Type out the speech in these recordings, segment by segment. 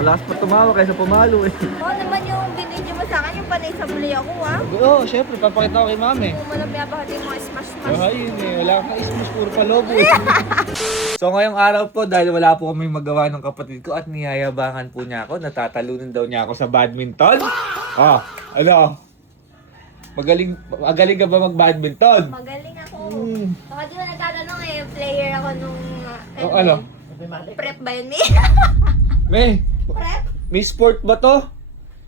Malakas pa tumawa kaysa pumalo eh. Oo naman yung binidyo mo sa akin, yung panay sa muli ako Oo, syempre, papakita ko kay mami. Kung malang pinapakita yung mga smash-smash. Ayun eh, wala kang ismus, puro palobo eh. So ngayong araw po, dahil wala po kami magawa ng kapatid ko at niyayabangan po niya ako, natatalunin daw niya ako sa badminton. Ano? Magaling ka ba mag-badminton? Magaling ako. Baka di ba natatanong eh, player ako nung... Ano? Prep ba yun, May? May, Prep? may sport ba to?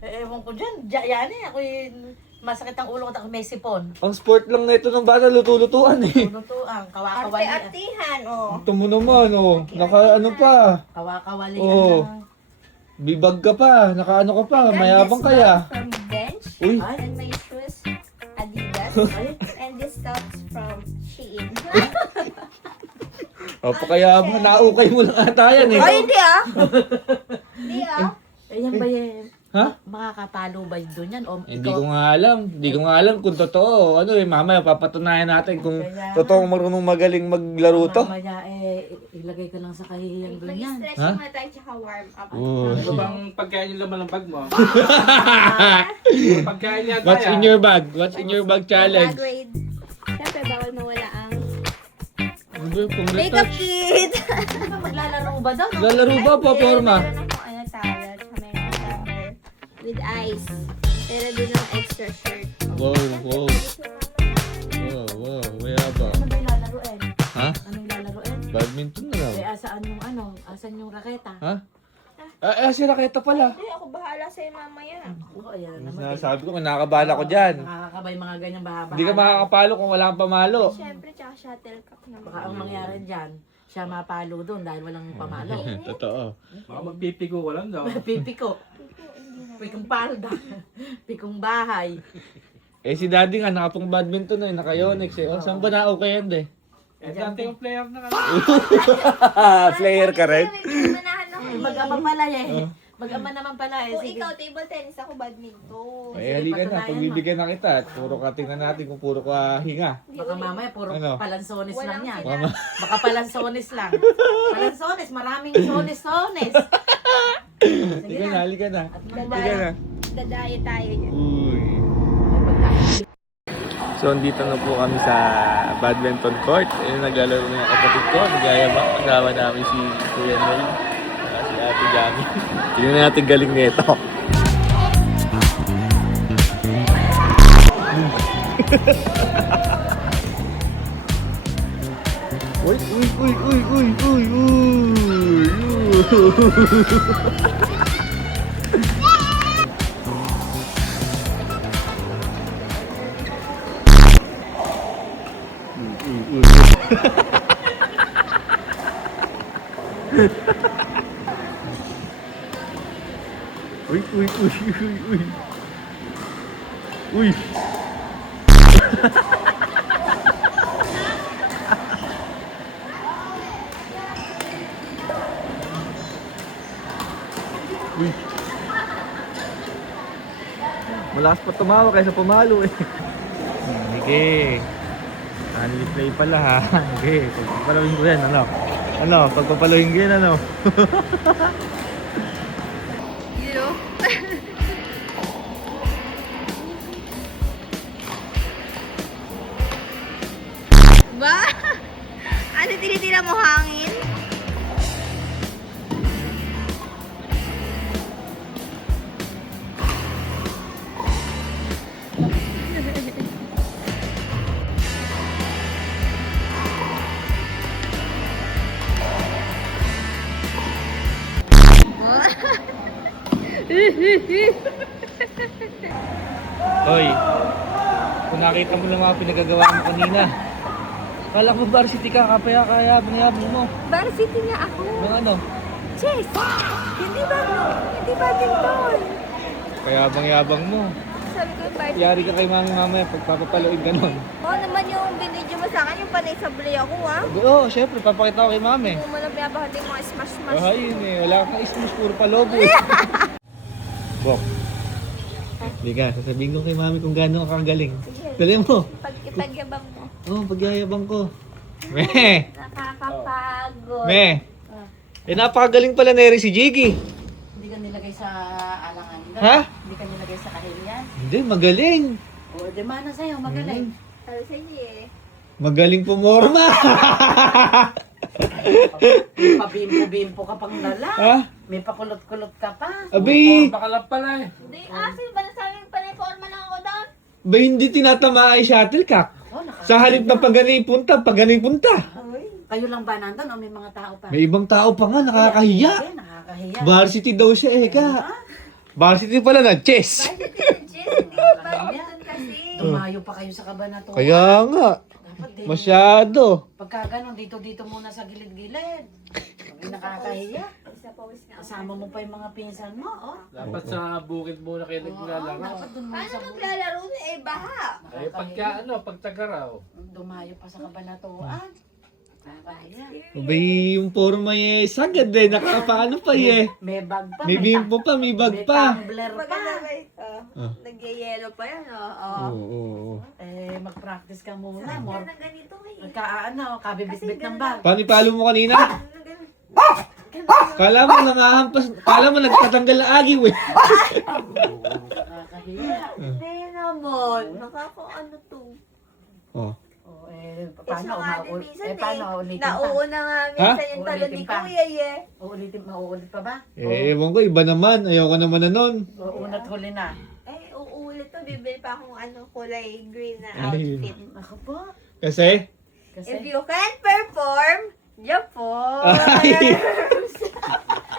Ewan ko dyan. Yan eh. Ako yung masakit ang ulo ko. Ako may sipon. Ang sport lang na ito ng bata, luto-lutuan eh. Lutuan. Kawakawali. Arte-artihan, oh. Ito mo naman, oh. Naka ano pa. Kawakawali. Oo. Bibag ka pa, naka ano ka pa, mayabang kaya. From bench. Uy. And my shoes, Adidas. And this tops from Shein. Papakayabang, naukay mo lang ata yan eh. Ay, hindi ah. Hindi ah. Ayan ba yan? Ha? Makakapalo ba doon yan? O Hindi ko nga alam. Hindi ko nga alam kung totoo. Ano eh, mamaya papatunayan natin kung totoong marunong magaling maglaro to. Mamaya ilagay ko lang sa kahihiyang doon yan. Mag-stretch Ha? muna tayo tsaka warm up. Ano bang pagkain yung laman ng bag mo? Pagkain niya What's in your bag? What's in your bag challenge? Grade. Siyempre, bawal mawala ang Ano ba yung pang makeup retouch? kit. Maglalaro ba daw? No? Lalaro ba pa forma? Meron akong ano, towel, tsaka meron akong cover with ice. Pero din ang extra shirt. Wow, wow. Wow, mayabang. Ano ba yung lalaroin? Ha? Ano yung lalaroin? Badminton na lang. Asaan yung ano? Asan yung raketa? Ha? Si Raketa pala. Hindi, ako bahala sa'yo mamaya. Oo, ayan naman. Sinasabi ko, nakakabala ko dyan. Nakakabay mga ganyan bahaba. Hindi ka makakapalo kung wala kang pamalo. Siyempre, tsaka shuttlecock naman. Baka ang mangyari dyan, siya mapalo doon dahil walang pamalo. Totoo. Baka magpipigo ko lang daw. Pipiko. Pikong palda. Pikong bahay. Eh si Daddy nga, nakapang badminton na, naka-Yonex eh. Oh, saan ba na-okay yan eh? Eh, dati yung player na kami. Player ka rin? Manahan ako eh. Mag-ama pala eh. Mag-ama naman pala eh. Kung Sige. ikaw, table tennis, ako badminton. Eh, halika na, pagbibigyan na kita. At puro ka, tingnan natin kung puro ka hinga. Baka mamaya puro Ano? palansones lang Walang yan. sila. Baka palansones lang. Palansones, maraming sones-sones. Halika na, halika na. Halika na. Dadayo tayo dyan. Uy. So, andito na po kami sa badminton court. Ayun, naglalaro na yung kapatid ko. Nagyayabang. Kasama namin si Kuya Nel. Si Ate Jami. Tingnan natin galing nito. Uy, uy, uy, uy, uy, uy, uy. Uy, uy, uy, uy, uy. Uy. Uy. Malakas pa tumawa kaysa pumalo eh. Sige. Only play pala ha. Okay, pagpapalawin ko yan, ano? Ano, pagpapalawin ko yan, ano? Ba? Ano tinitira mo hangin? Hoy, kung nakita mo lang mga pinagagawa mo kanina, kala mo varsity ka, kayabang mo. Varsity nga ako. Ng ano? Chess! Hindi ba? Hindi badminton. Kayabang mo. Sabi ko yung varsity. Yari ka kay mami mamaya pagpapapaluin ganon. Oo naman yung binidyo mo sa akin, yung panay sa muli ako Oo, syempre, papakita ko kay mami. Kung malang pinapakita yung mga smash-smash. Ayun eh, wala kang ismus, puro palobo eh. Bok. Hindi ka, sasabihin ko kay mami kung gaano ka kagaling. Sige. Dali mo. Ipagyabang mo. Pagyayabang ko. Me! Nakakapagod. Me! Napakagaling pala na si Jiggy. Hindi ka nilagay sa alangan. Ha? Hindi ka nilagay sa kahilian. Hindi, magaling. O, demana sa'yo, magaling. Sabi sa inyo eh. Magaling pumorma. Pabimpo-bimpo ka pang lala. Ha? May pakulot-kulot ka pa. Abi, Baka lang pala eh. Hindi, sino ba nasabi yung paniforma lang ako doon? ba hindi tinatama ay shuttlecock? Oh, Sa halip na pagaling punta, punta. Kayo lang ba nandun o may mga tao pa? May ibang tao pa nga, nakakahiya. Hindi, nakakahiya. Varsity daw siya eh, ka. Varsity pala na, chess. Bakit yung Jess? Hindi ko ba doon kasi? Dumayo pa kayo sa kabanatuan. Kaya nga, Dapat din. masyado. Pagka ganun, dito muna sa gilid-gilid. Hindi nakakahiya. Isa pawis nga. Kasama mo pa yung mga pinsan mo, oh. Dapat sa bukid muna kayo naglalaro. Dapat dun muna Paano sa bukid. maglalaro na eh, baha? Eh, pagka pagtagaraw. Dumayo pa sa kabanatuan. Nakakahiya. Abay, yung forma eh, sagad eh, nakapaano pa eh. May bag pa. May bimpo pa, may bag May pa. tumbler pa. Maganda ba eh? Ah. Nagyayelo pa yan, oh. Oo. Eh, mag-practice ka muna. Saan More. na ganito eh? Kabibit-bit ng bag. Paano ipalo mo kanina? Ano ganito? Kala mo nangahampas, kala mo nagtatanggal na agiw eh. Nakakahiya. Hindi naman. Nakakaano to. Oh. Oh, paano Paano maulit? minsan Paano ulitin pa? Nauuna nga minsan yung talon ni Ulitin pa. Kuya eh. Mauulit pa ba? Ewan ko, iba naman. Ayoko naman na nun. Uunat huli na. Eh, uulit to. Bibili pa akong kulay green na Ay. outfit. Ako po. Kasi? Kasi If you can perform, Japon. Ay.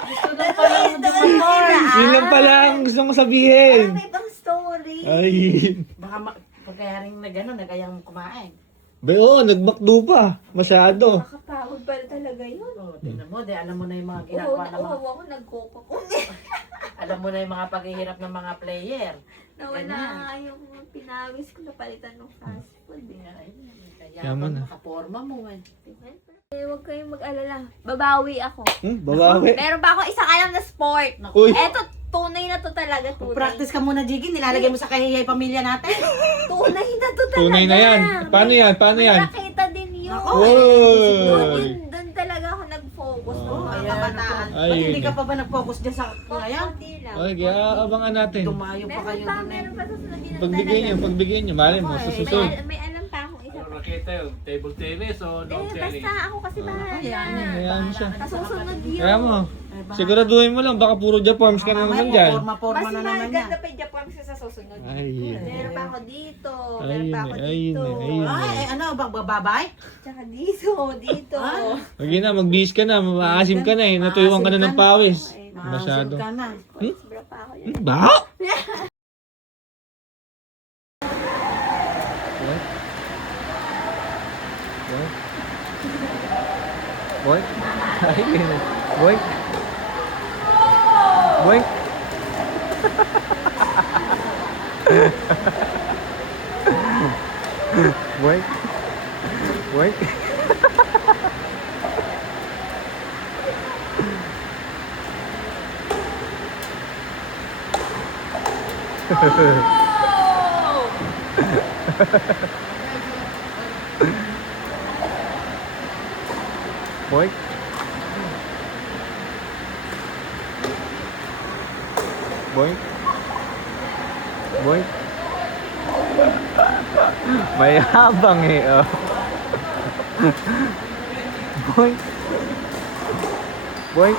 gusto lang pala yung dumator. Yun lang pala ang gusto kong Parang sabihin. may ibang story. Ay. Baka pagkayaring na gano'n, nagayang kumain. Be, oo, nagmakdo pa. Masyado. Nakakapagod pala talaga yun. Oh, tingnan mo, alam mo na yung mga ginagawa ng mga, ako nagkukuk. alam mo na yung mga paghihirap ng mga player. Nawala Ganyan. nga yung pinawis ko napalitan ng fast food. Eh. Kaya Yaman pag na. nakaporma mo eh. Huwag kayong mag-alala. Babawi ako. Babawi. Meron pa ako isang alam na sport. Uy. Eto, tunay na to talaga. Tunay. Practice ka muna, Jiggy. Nilalagay mo sa kahiyay pamilya natin. Tunay na to talaga. Tunay na yan. Paano yan? Paano May yan? nakita din yun. Ako, Doon talaga ako nag-focus ng mga Ayan, kabataan. Ay, Ba't hindi yun ka eh. pa ba nag-focus dyan sa ngayon? Konti lang. Ay, kaya abangan natin. Dumayo pa kayo dun eh. Meron pa susunod din Pagbigyan nyo. Mali mo, sa susunod. May alam pa akong isa Ano pa. nakita yun? Table tennis o no tennis? Basta ako kasi bahala. Ayan, Ayan siya. Kasusunod yun. Kaya mo, siguraduhin mo lang, baka puro Japorms ka na naman dyan. Porma-porma Mas na naman yan. maganda pa yung Japan sa susunod. Ay, Meron pa ako dito. Ay, Meron pa ako ayun, dito. ayun. Ay, ano, babay? Tsaka dito. Dito. Ah. Huwag na, magbihis ka na, maasim ka na eh, natuyuan ka na ng pawis. Masyado. Masyado. ka na. Sobra pa ako yan. Ba? Boy? Ay, boy? Boy? Boy? Boy? Boy? Boy? Boy? May habang eh, oh. Boy? Boy?